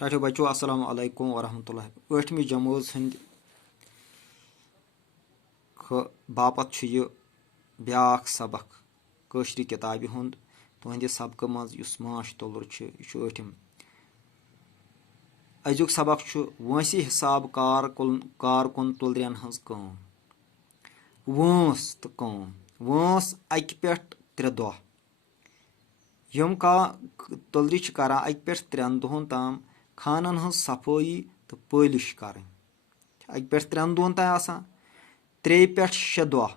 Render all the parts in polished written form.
टाठो बच्चों अस्सलाम वालेकुम वरहमतुल्लाह। 8वीं जमात हंद बापत यह ब्याख सबक कशरी किताबि हुंद तुहंदि सबक मज माश तुलुर यह 8म। अजुक सबक वंसी हिसाब कारकुन तुलरियन हंज कम वंस तो कम वंस अक पे 3 दह यम तुलरि कर अक पे 3 दोहन ताम खानन हंज सफाई तो पालिश कर अक पे 3 दोहन ताम 3 पे 6 दह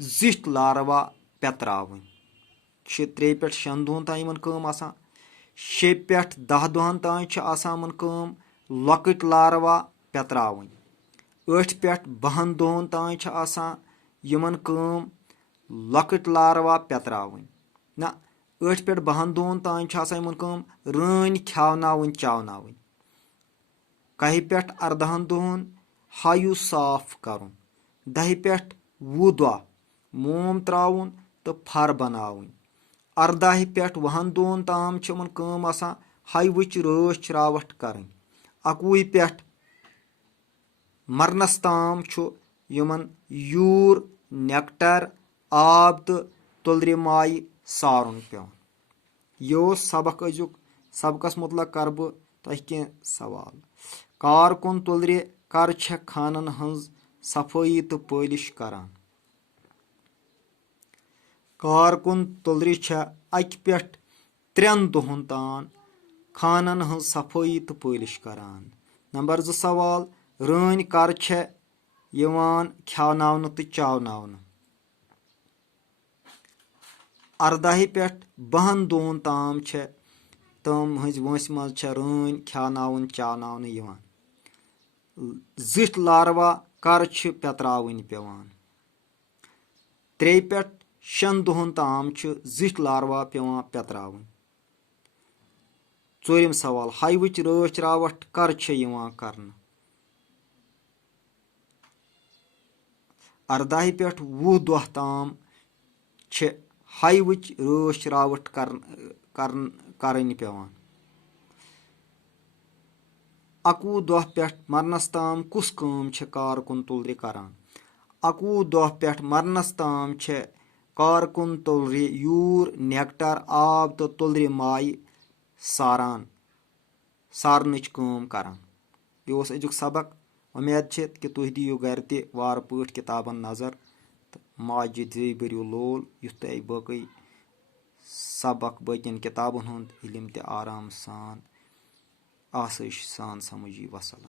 जिट लारवा पेत्रावन 3 पे 6 दोहन ताम 6 पे 10 दोहन ताम लकट लारवा पेत्रावन 8 पे 12 दोहन ताम लकट लारवा पेत्रावन ना 8 पे 12 दोहन ताम रन खेवनावन चावनावन 1 पे 18 दोहन हायु साफ कर 10 पे 20 दह मोम त्राउन तो फर बनावन 18 पे 20 दोहन ताम हाइवच रच रावट कर 21 पे मरनस ताम यूर नेक्टर आब तो तुलरि माय सारुन पे। यह सबक अजुक सबकस मुतलक कर बह तह सवाल। कारकुन तुलरि कर खानन हंज सफाई तो पालिश करान। कारकुन तुलरि अक पे 3 दोहन तान खानन हंज सफाई तो पालिश करान। नंबर 2 सवाल रन कर खेवनावन तो चावनावन। 18 पे 22 दोहन ताम तम हंज वंस मज रन खेवनावन चावनावन यवान। जिट लारवा कर पेत्रावन पेवान 3 पे 6 दोहन ताम जिट लारवा पेवान पेत्रावन। 4 सवाल हाइवच रच रावट कर कर 18 पे 20 दह ताम हाइवच रच रावट करन पेवान। 21 दह पे मरनस ताम कुस काम कारकुन तुलरि करान। 21 दह पे मरनस ताम कारकुन तुलरि यूर नेक्टर आब तो तुलरि माय सारनच काम करान। यह अजुक सबक। उम्मीद कि तुह दियो घर ते वार पट किताबन नजर तो माजिद बरियो लोल युथ तुह बाकी सबक बकियन किताबन हुंद इल्म ते आराम सान आसाइश सान समझी। वसलम।